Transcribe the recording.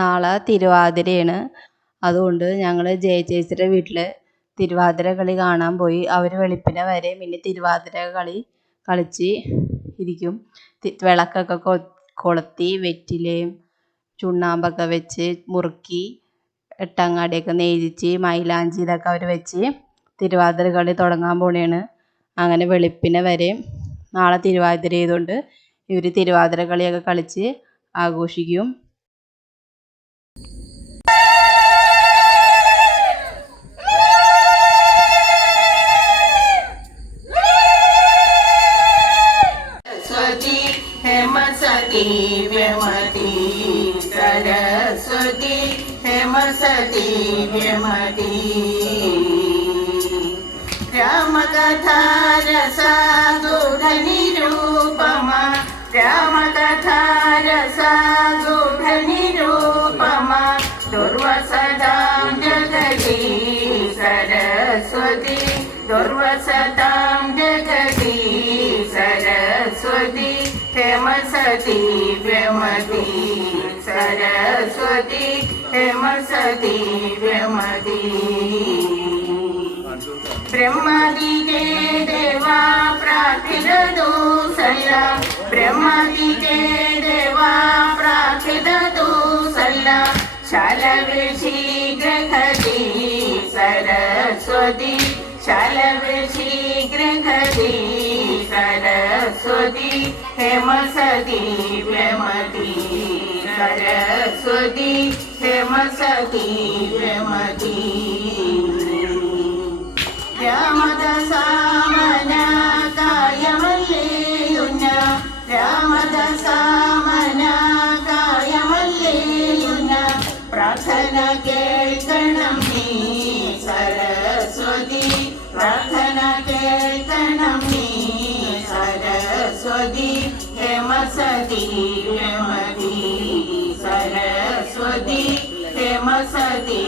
നാളെ തിരുവാതിരയാണ്. അതുകൊണ്ട് ഞങ്ങൾ ചേച്ചിയുടെ വീട്ടിൽ തിരുവാതിര കളി കാണാൻ പോയി. അവർ വെളുപ്പിനെ വരെ പിന്നെ തിരുവാതിര കളി കളിച്ച് ഇരിക്കും. വിളക്കൊക്കെ കൊളുത്തി വെറ്റിലയും ചുണ്ണാമ്പൊക്കെ വെച്ച് മുറുക്കി എട്ടങ്ങാടിയൊക്കെ നെയ്യിച്ച് മൈലാഞ്ചി ഇതൊക്കെ അവർ വെച്ച് തിരുവാതിര കളി തുടങ്ങാൻ പോണെയാണ്. അങ്ങനെ വെളുപ്പിനെ വരെ നാളെ തിരുവാതിര ആയതുകൊണ്ട് ഇവർ തിരുവാതിര കളിയൊക്കെ കളിച്ച് ആഘോഷിക്കും. सरस्वती हेमसती व्यमती रामकथा रसागूढनिरूपमा रामकथा रसागूढनिरूपमा दुर्वसदां जगति सरस्वती दुर्वसदां जगति सरस्वती हेमसती व्यमती सरस्वती हेमसती व्यमती ब्रह्मादि के देवा प्रार्थितु सल्ला ब्रह्मादि के देवा प्रार्थितु सल्ला शालवे शीघ्रगति सरस्वती शालवे शीघ्रगति सरस्वती हेमसती व्यमती सरस्वती हेमसती व्यमती രാമദസാമന കായമല്ലേയുന്ന രാമദസാമന കായമല്ലേയുന്ന പ്രാർത്ഥന കേൾക്കണം നീ സരസ്വതി പ്രാർത്ഥന കേൾക്കണം നീ സരസ്വതി हेमसती व्यमती सरस्वती हेमसती